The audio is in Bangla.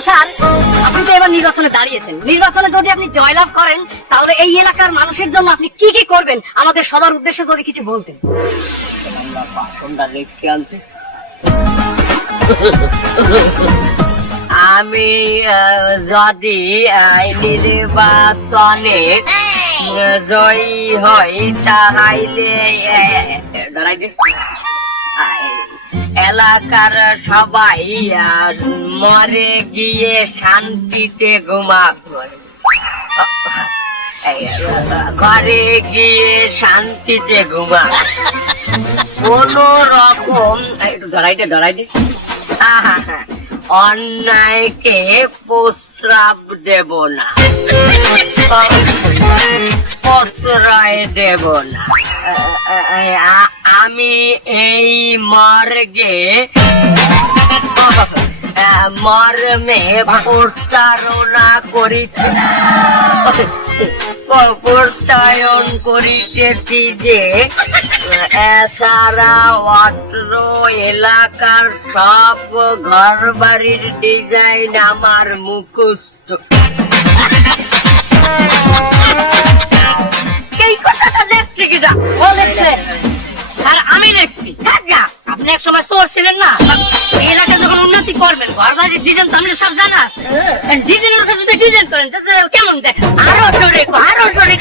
স্যার আপনি তো এবার নির্বাচনে দাঁড়িয়েছেন। নির্বাচনে যদি আপনি জয়লাভ করেন তাহলে এই এলাকার মানুষের জন্য আপনি কি কি করবেন? আমাদের সবার উদ্দেশ্যে যদি কিছু বলতেন। আমি যদি নির্বাচনে জয়ী হই। আহ, এলাকার সবাই আহ, মরে গিয়ে শান্তিতে এই, ঘরে গিয়ে শান্তিতে ঘুমা কোন রকম একটু আহা, অন্যায়কে প্রস্রাব দেব না। দেব না। আমি এই মর্গে, মর্মে প্রতারণা করিতে, প্রত্যয়ন করিতেছি যে, এছাড়া অত্র এলাকার সব ঘর বাড়ির ডিজাইন আমার মুখস্থ। সময় চোর ছিলেন না। এই এলাকা যখন উন্নতি করবেন ঘর বাড়ির ডিজাইন তো সব জানা আছে। ডিজাইনের উপরে যদি ডিজাইন করেন কেমন দেখেন? আরও কো আরও জোরে